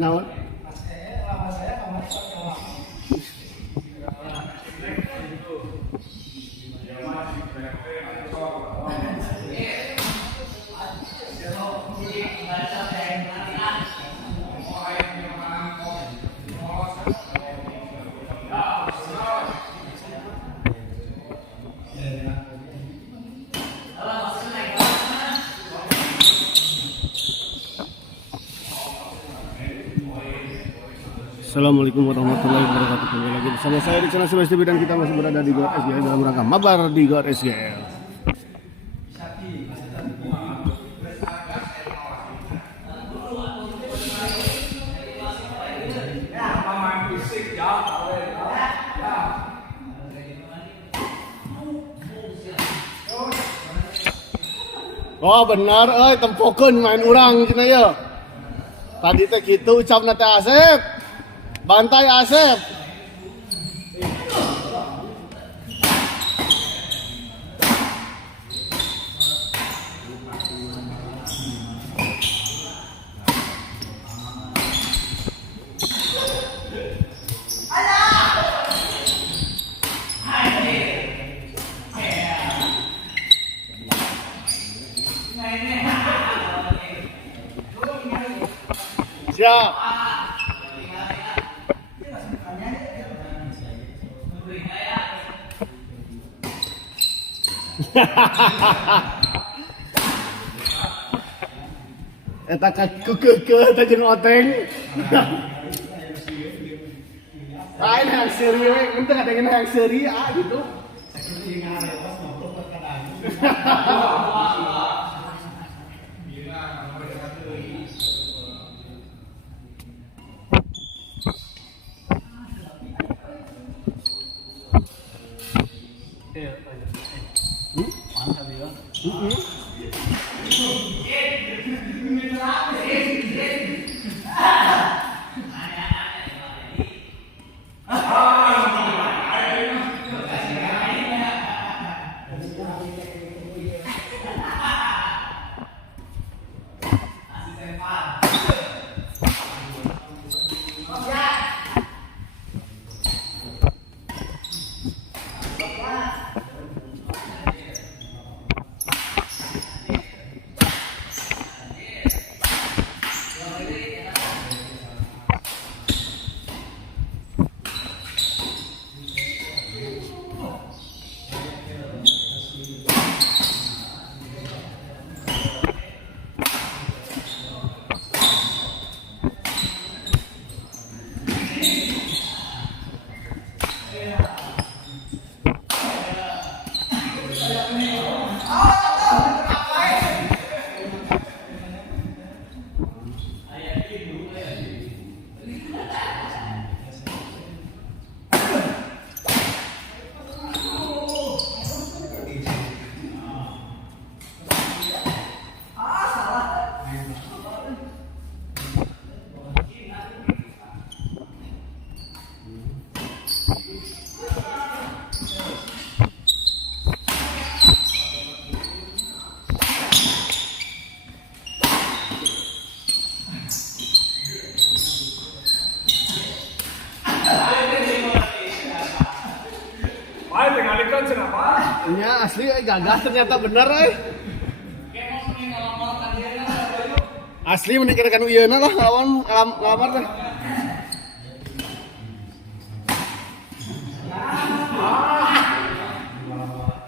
Naon? Assalamualaikum warahmatullahi wabarakatuh. Kembali lagi bersama saya di channel Subes TV dan kita masih berada di GOR SGL dalam rangka mabar di GOR SGL. Oh benar, tempokeun main urang cenah ya. Tadi teh kitu ucapna teh Asep. Bantai Asep. Siap. Eta kekeukeut teh jeung oteng. Lain yang serius, ente kadang yang serius gitu. Ya asli gagah ternyata bener Asli menikahkan Uyana lah lawan ngelamar teh.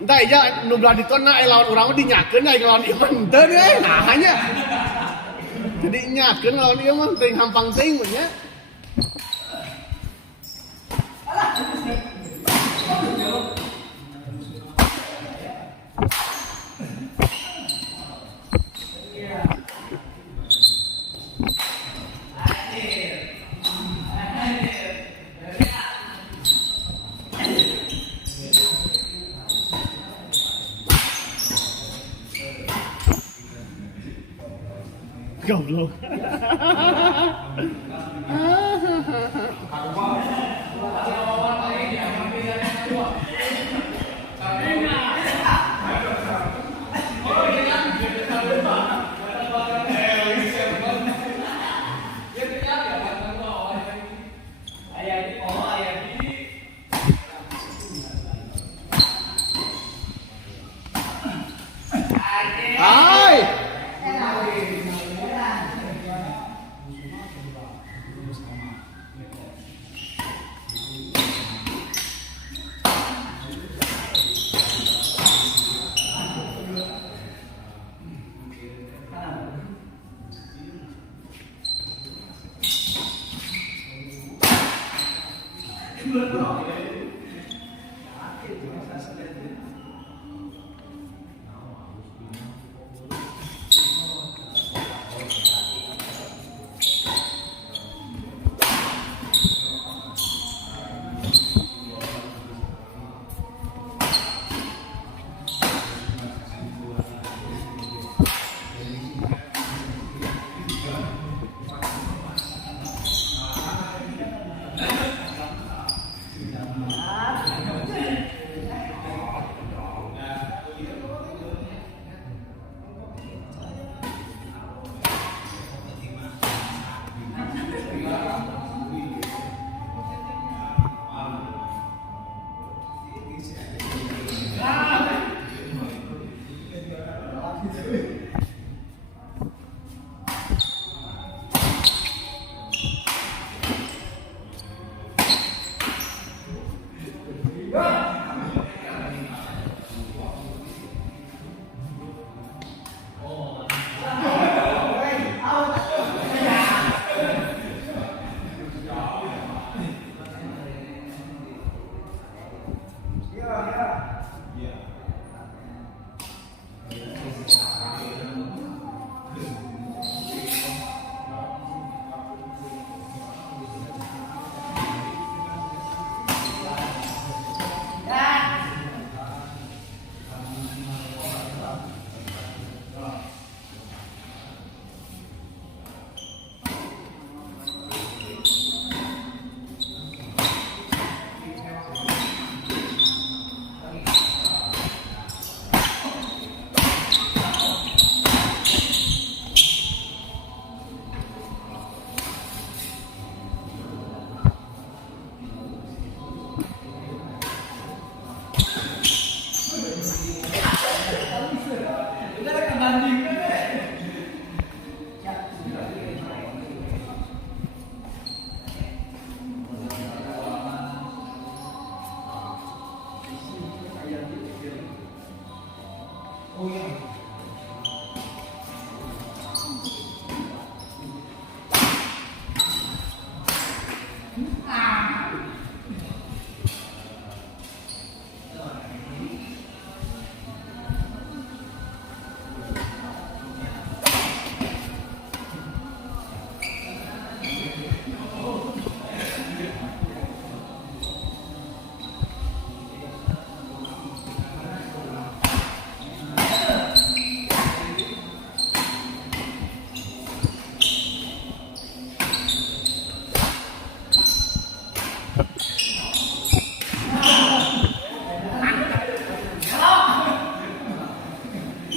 Entah aja nu belah ditona lawan urang mah dinyakeun lawan ieu mah henteu nah hanya. Jadi nyakeun lawan ieu mah teuing hampang teuing nya. goblok. Hai.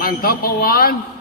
Mantap, Pawan.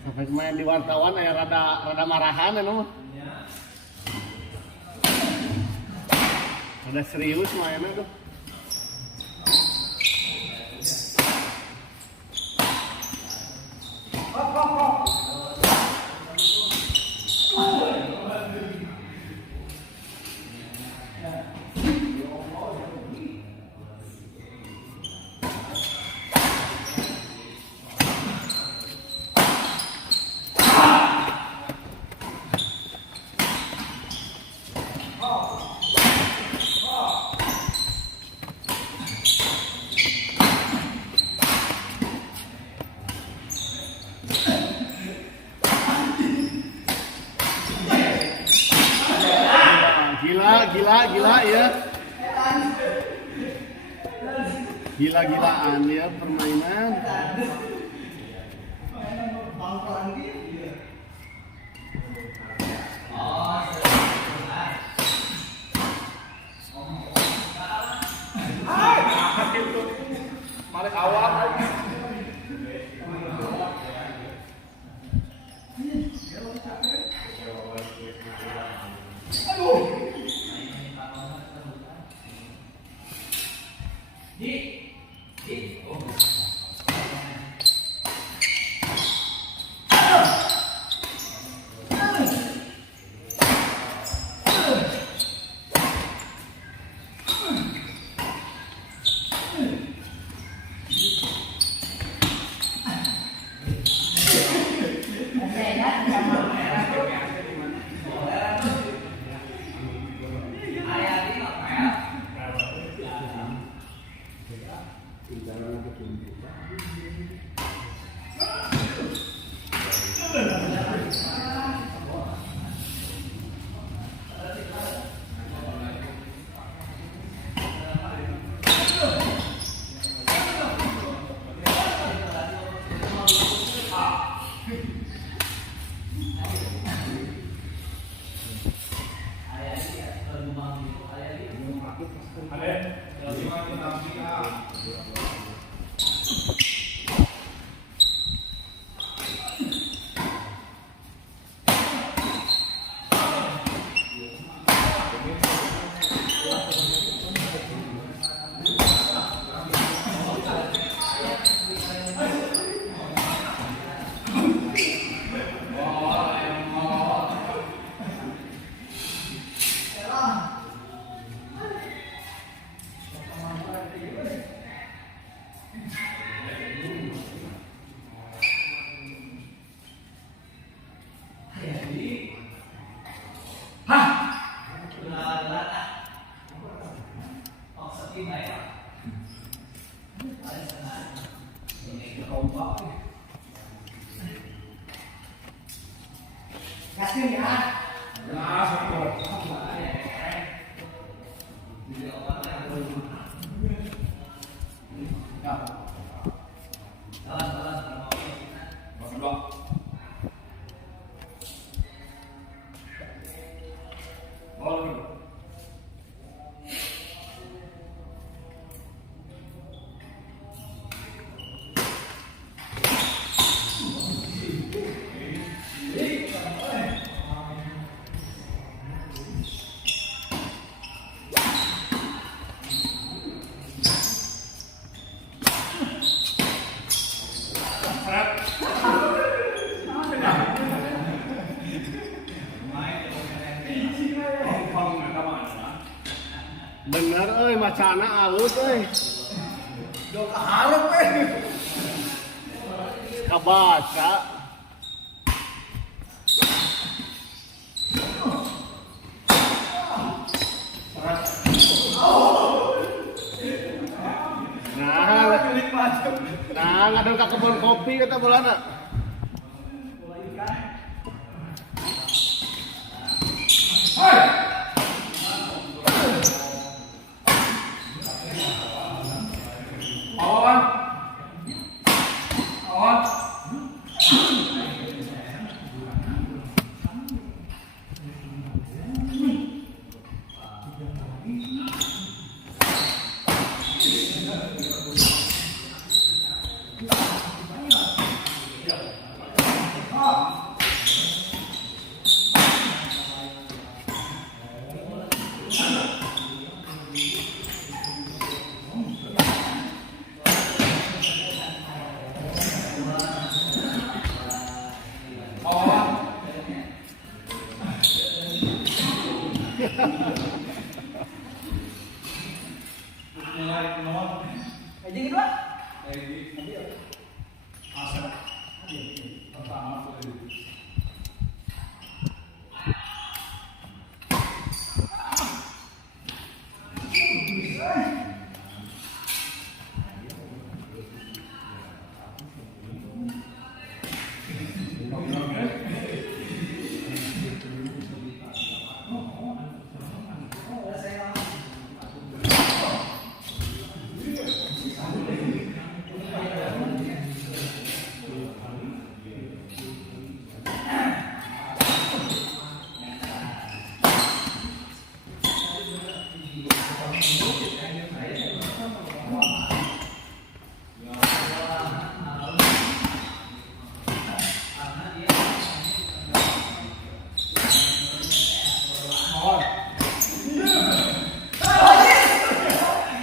Sampai main di wartawan ya rada marahan ya mah. Ada serius mainnya tuh. Gila ya. Gila-gilaan ya permainan. Balik awal. Bener macana alus Dok harap kabaca. Nah, ngadon ka kebun kopi kata bolana. Aja gitu Pak.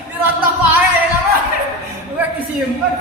Dirontak wae ya kan. Gue disimpen.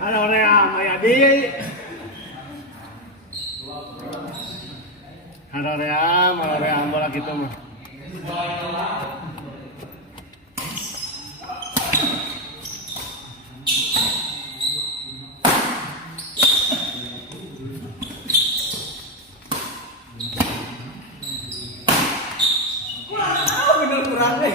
Ano rea mayadi. Ano rea bola gitu mah. Bener kurang nih.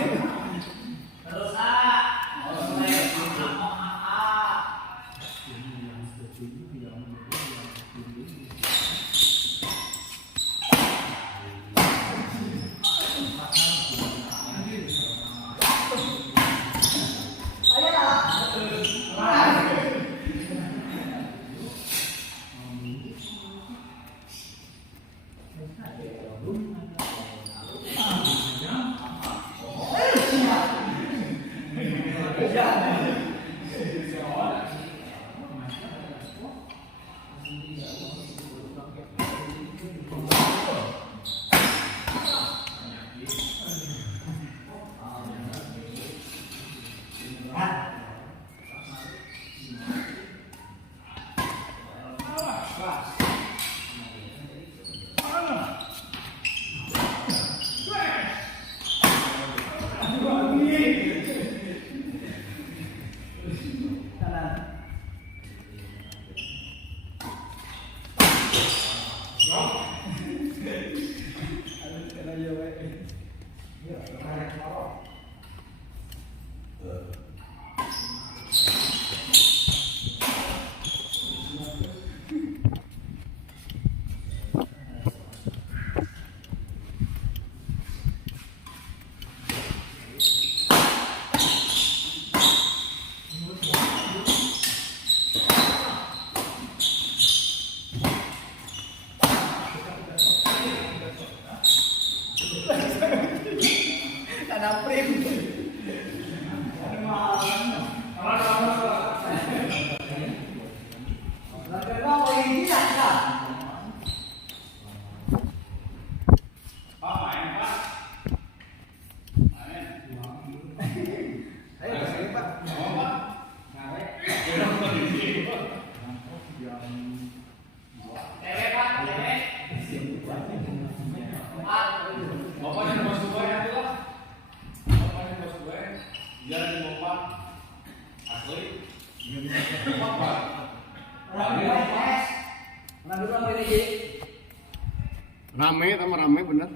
Ada prim. Rame bener.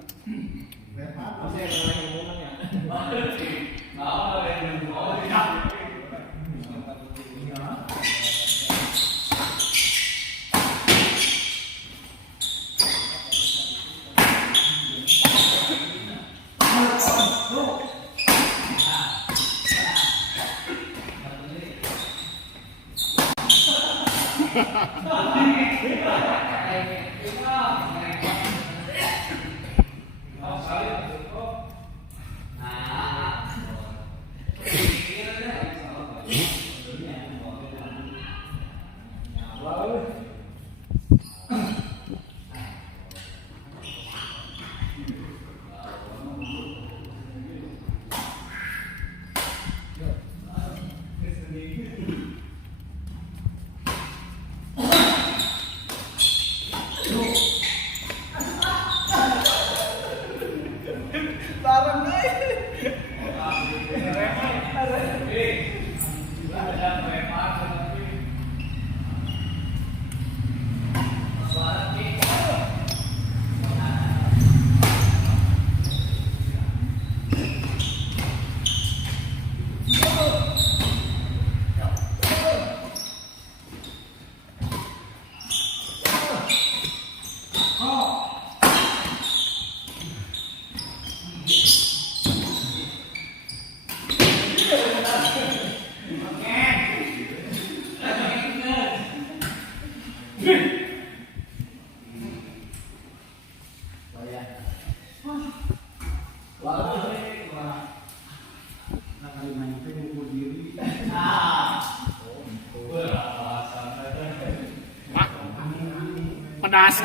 pedas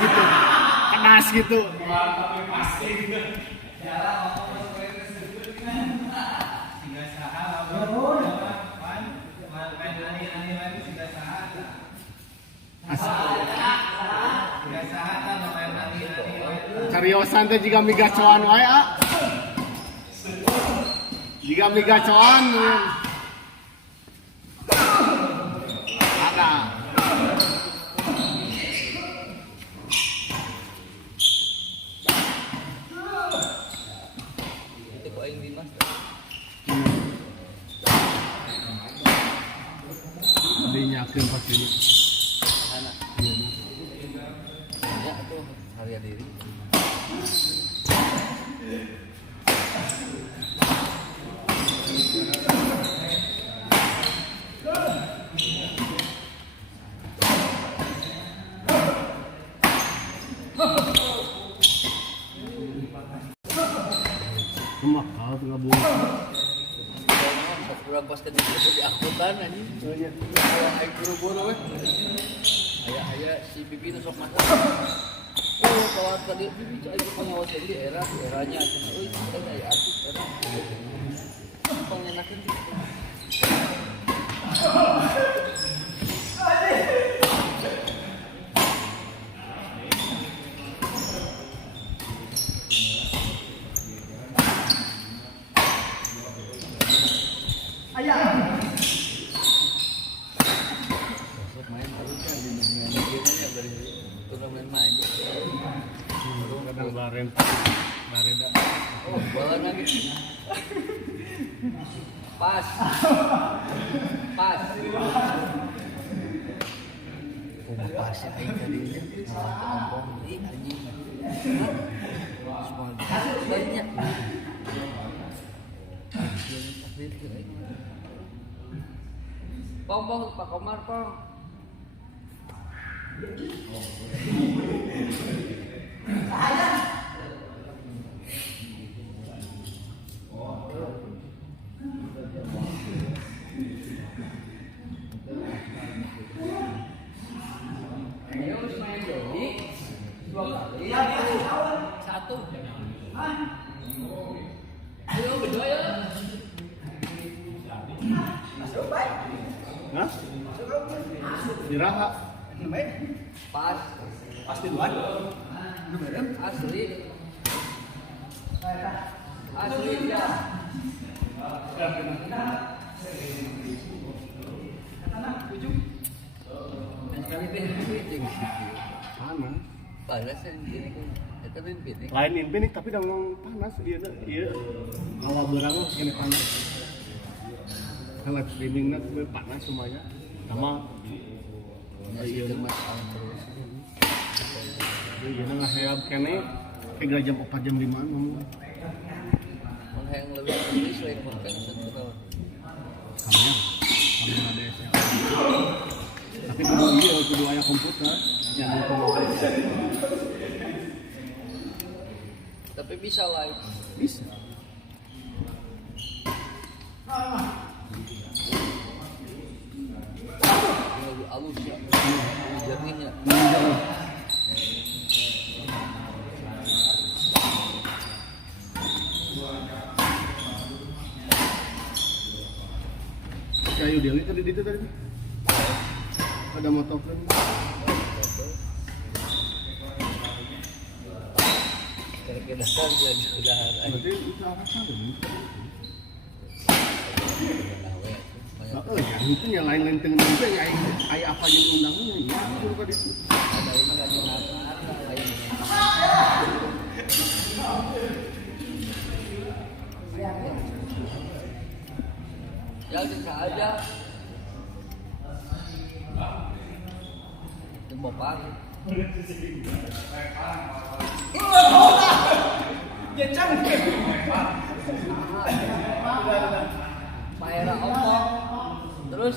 gitu. Cariosan teh jiga migacoan wae ah. Jiga migacoan men. Ada. Itu kok yang Dimas. Dinyakeun pas ini. Anak. Ya itu harga diri. Mahal tengah bulan. Kurang pas ketika itu di akutan anjing. Kalau aing buru-buru we. Aya si Bibi nu sok masak. Oh, kalau tadi Bibi cai pengawas di eranya cenah euy, kan aya artis era. Pengenakeun gitu. Main terus kan di game-nya dari turnamen main. Kadang barenda. Oh, bola lagi. Pas. Oh, pas ya aing tadi ompong di anjing. Semua banyak. Pong, Pak Komar, Pong. Ayo main Doni 2 kali. Satu. Ayo berdua ya. Hah? Diraha. Pas Pasti duluan. asli ya. Sekali piting. Panas. Panas yang gini kan. Itu piting. Lain inpinik tapi udah ngomong panas iya. Awal berang kene panas. Kalau streamingnya gue panas semuanya. Sama Masih itu masalah terus. iya nggak hayab kene kayak jam 4 jam 5 ngomong. Mun yang lebih tulis lain makan sentuh. Kamu ada SMA. Tapi kudu aya komputer yang komputer. Tapi bisa live. Bisa. Lebih halus ya. Jernihnya. Kayu Dewi tadi itu tadi. Ada motor kan. Kira-kira kan jadi udahan. Berarti itu apa tuh? Ya, itu yang lain-lain dengan juga ya kayak apa yang undangnya ya itu kan itu. Ada lima lagi lain. Ya bisa aja. Itu bopang. Ya canggih. Paera ompong. Terus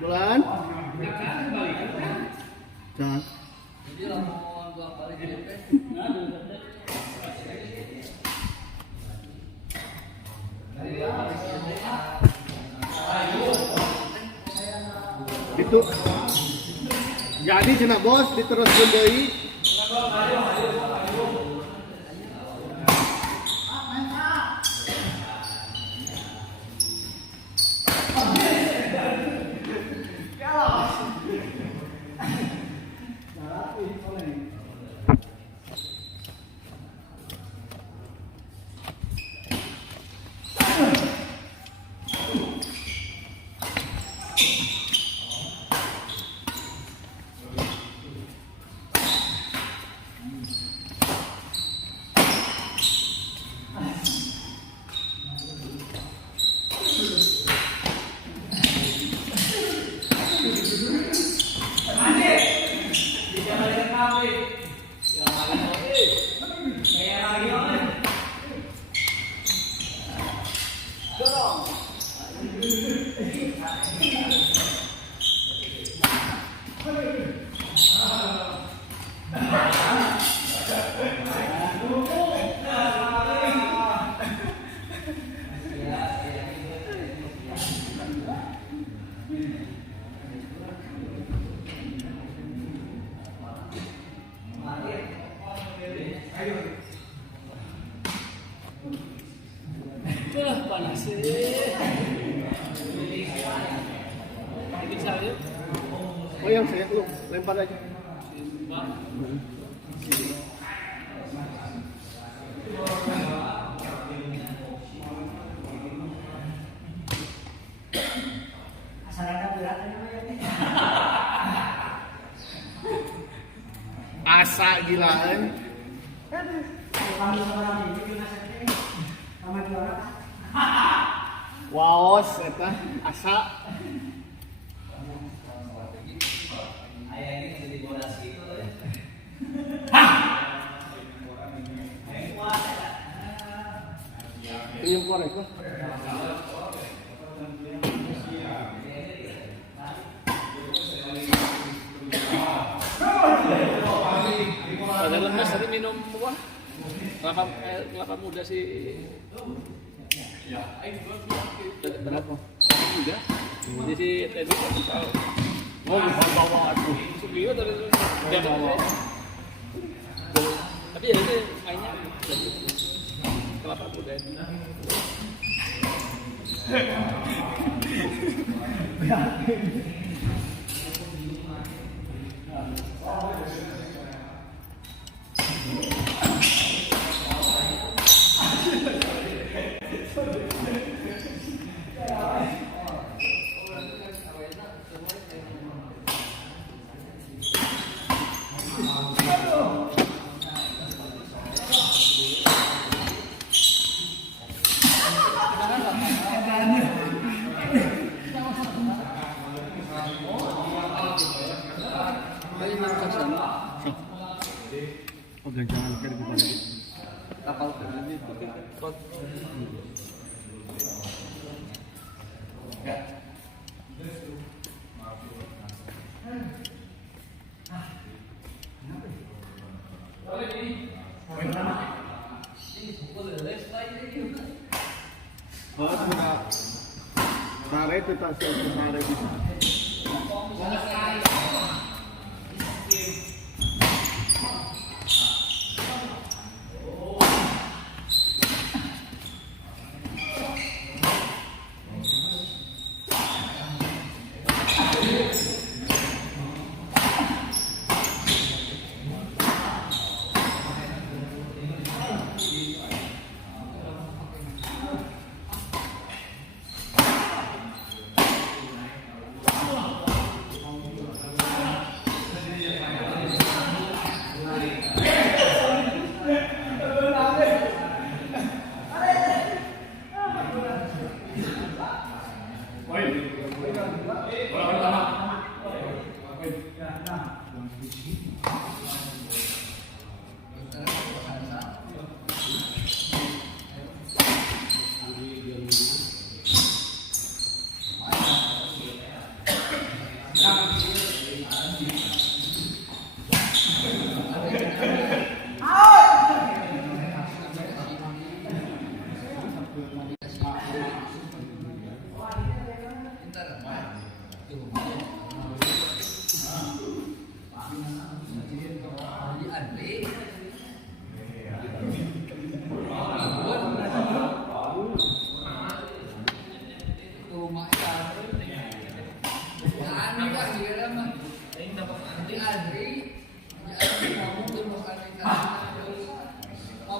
Bulan. Jangan. Jadi lamun dua kali DP. Itu jadi cenah bos diteruskeun deui. Panas sih. Bisa ya? Oh yang saya lu lempar aja. Asa gilaan. Waos eta asa. Yang korek lah. Ada lemes tadi minum apa? Kelapa muda sih. Berapa? Muda. Jadi si tadi tahu. Oh, bawa aku. Sugio dari tapi ya itu mainnya kelapa muda itu. Oh, ganjangan kiri kita tadi. Kapal ini kot. Oh, sudah. Sare itu tak sare bisa.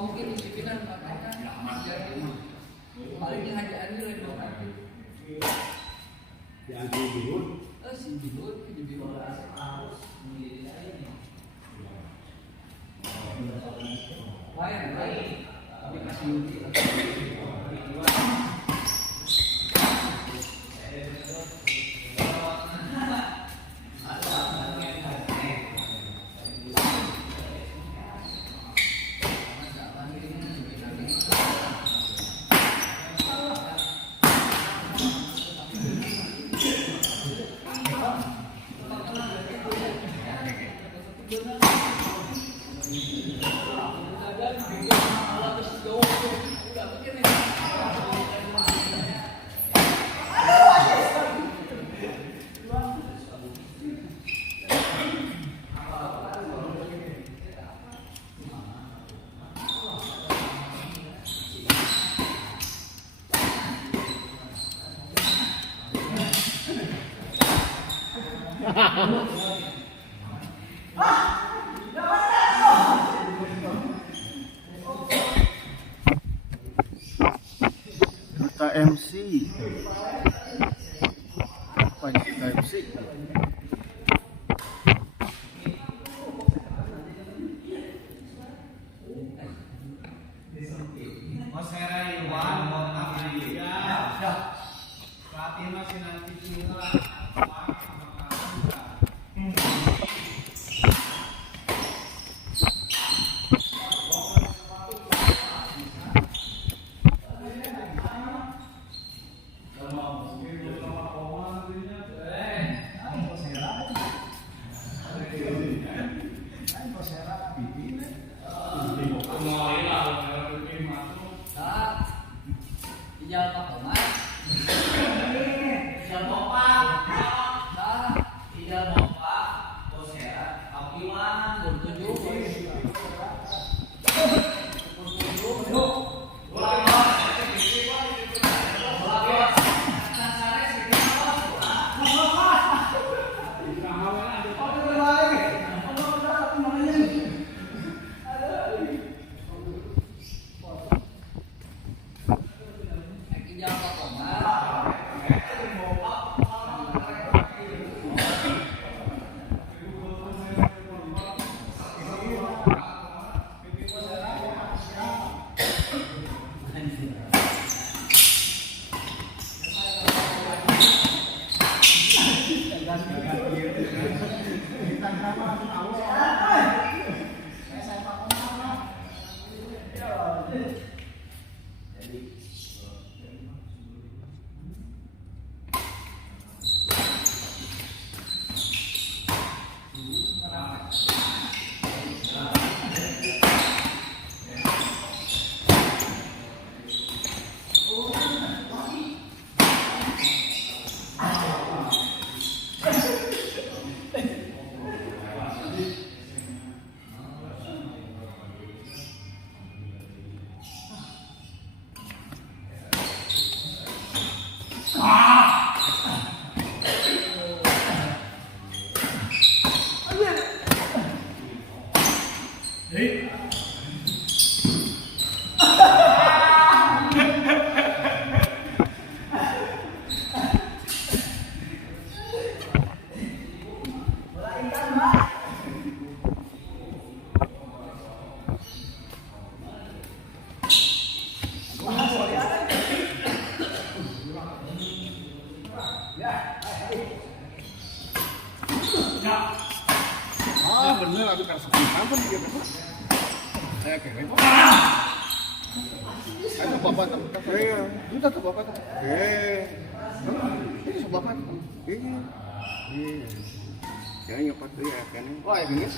Mungkin disiplinan makanya paling hanya Andri lagi makan. Di Andri Bihun. Si Bihun di Bihun. Lain. Tapi kasih Yudi. KMC. Apa ini KMC? Mas Hera Iwan, mau kasih ya. Pelatih masih nanti tinggal. Ijal Pak Omar. Ijal Bapak. Ijal Bapak. Bosera. Apiwan. Bertujuh. Ah bener, aduh kan sekarang pun dia bener. Kayak ayo bapak tuh. Minta tuh bapak tuh. Ini bapak tuh. Jangan nyopat tuh ya kan. Wah, ini.